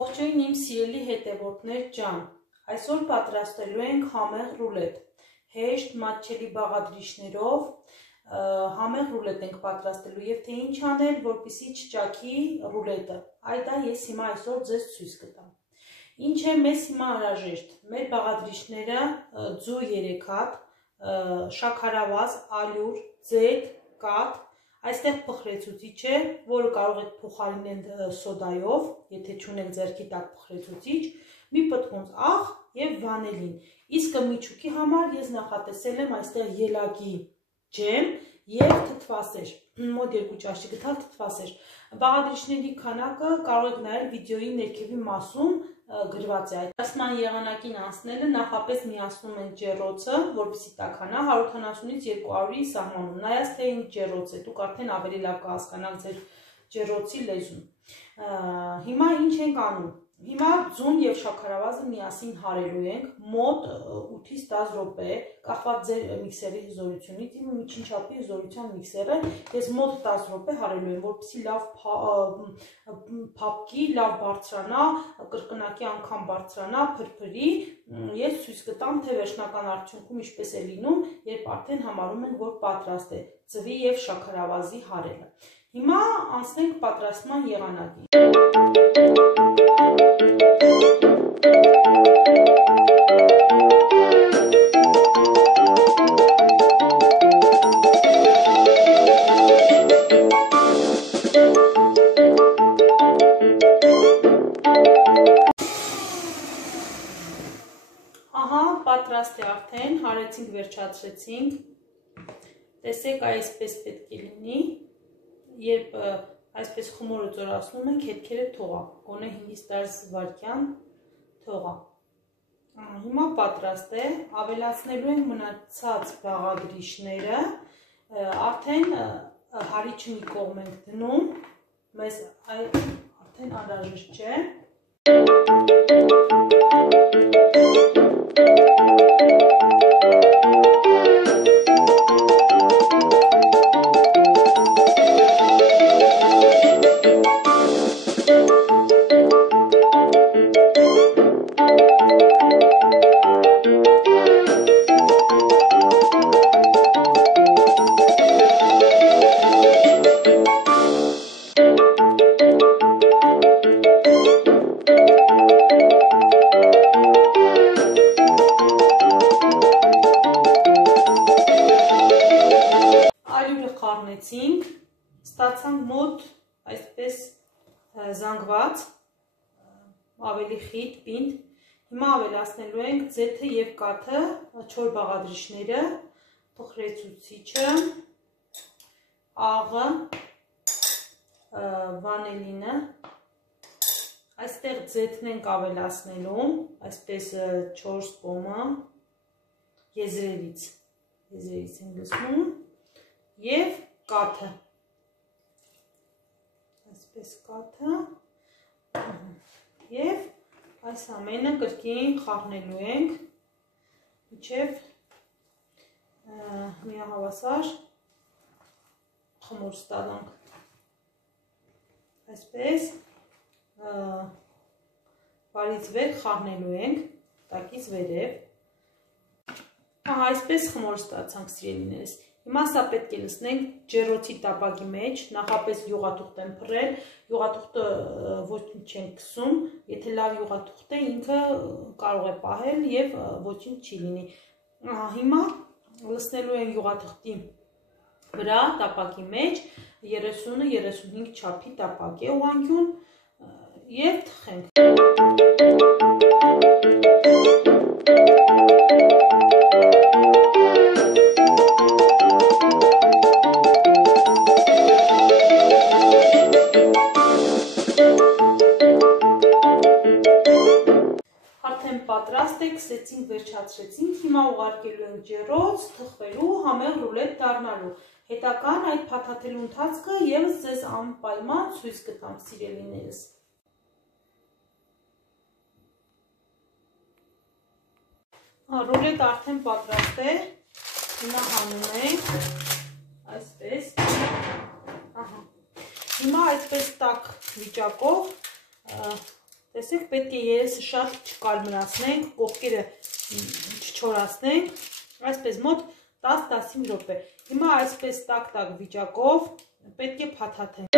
Ողջույն իմ սիրելի հետևորդներ ջան, այսօր պատրաստելու ենք համեղ ռուլետ, հեշտ մատչելի բաղադրիչներով համեղ ռուլետ ենք պատրաստելու և թե ինչ անել, որպեսզի չճաքի ռուլետը, դա ես հիմա այսօր ձեզ ցույց կտամ։ Ինչ է մեզ հիմա անհրաժեշտ, մեր բաղադրիչները ձու 3 հատ, շաքարավազ, ալյուր, ձեթ, կաթ, այստեղ փխրեցուցիչ է, որը կարող եք փոխարինել սոդայով, եթե չունեք ձեռքի տակ փխրեցուցիչ, մի պտղունց աղ և վանելին։ Իսկ միջուկի համար ես նախատեսել եմ այստեղ ելակի ջեմ և թթվասեր, մոտ 2 ճաշի գթալ թթվասեր։ Բաղադրիչների քանակը կարող եք նայել վիդեոյի ներքևի մասում գրված է։ Պատրաստման եղանակին անցնելը նախապես միացնում ենք ջեռոցը, որպեսզի տաքանա 170-ից 200-ի սահմանում։ Նայած թե ինչ ջեռոց է, դուք արդեն ավելի լավ կհասկանաք ձեր ջեռոցի լեզուն։ Հիմա ինչ ենք անում։ Հիմա ձուն և շաքարավազը միասին հարելու ենք մոտ 8-ից 10 րոպե, կախված ձեր միքսերի հզորությունից, իմ միջին չափի հզորության միքսերը ես մոտ 10 րոպե հարելու եմ, որպեսզի լավ փափկի, լավ բարձրանա, կրկնակի անգամ բարձրանա, փրփրի, ես ցույց կտամ, թե վերջնական արդյունքում ինչպես է լինում, երբ արդեն համարում ենք, որ պատրաստ է ձվի և շաքարավազի հարելը։ Հիմա անցնենք պատրաստման եղանակին։ Ահա, պատրաստ է արդեն, հարեցինք, վերջացրեցինք, տեսեք այսպես պետք է լինի, երբ այսպես խմորը ծորացնում ենք, հետքերը թողա, գոնե 5-ից 10 վայրկյան թողա։ Հիմա պատրաստ է, ավելացնելու ենք մնացած բաղադրիչները, արդեն հարիչը մի կողմ ենք դնում, մեզ արդեն անհրաժեշտ չէ։ Խառնեցինք, ստացանք մոտ այսպես զանգված, ավելի խիտ, պինդ, հիմա ավելացնելու ենք ձեթը և կաթը, 4 բաղադրիչները, փխրեցուցիչը, աղը, վանելինը, այստեղ ձեթն ենք ավելացնելու, այսպես 4 կոմը, եզրերից ենք լցնում, և կաթը, այսպես կաթը, և այս ամենը կրկին խառնելու ենք, մինչև միահավասար խմոր ստանանք, այսպես վարից վեր խառնելու ենք, տակից վերև, այսպես խմոր ստացանք սիրելիներս։ Հիմա սա պետք է լցնենք ջեռոցի տապակի մեջ, նախապես յուղաթուղթ եմ փռել, յուղաթուղթը ոչինչ չենք քսում, եթե լավ յուղաթուղթ է, ինքը կարող է պահել և ոչինչ չի լինի։ Հիմա լցնելու ենք յուղաթուղթի վրա տապակի մեջ, 30-35 չափի տապակ է ուղղանկյուն և թխենք։ Պատրաստ է, կսեցինք, վերջացրեցինք, հիմա ուղարկելու ենք ջեռոց, թխվելու, համեղ ռուլետ դառնալու։ Հետագան այդ փաթաթելու ընթացքը ևս ձեզ անպայման ցույց կտամ, սիրելիներս։ Ռուլետը արդեն պատրաստ է, հիմա հանում ենք, այսպես, Հիմա այսպես տաք վիճակով Տեսեք, պետք է երեսը շատ չկարմրացնենք, կողքերը չչորացնենք, այսպես մոտ 10-15 րոպե։ Հիմա այսպես տակ-տակ վիճակով պետք է փաթաթենք։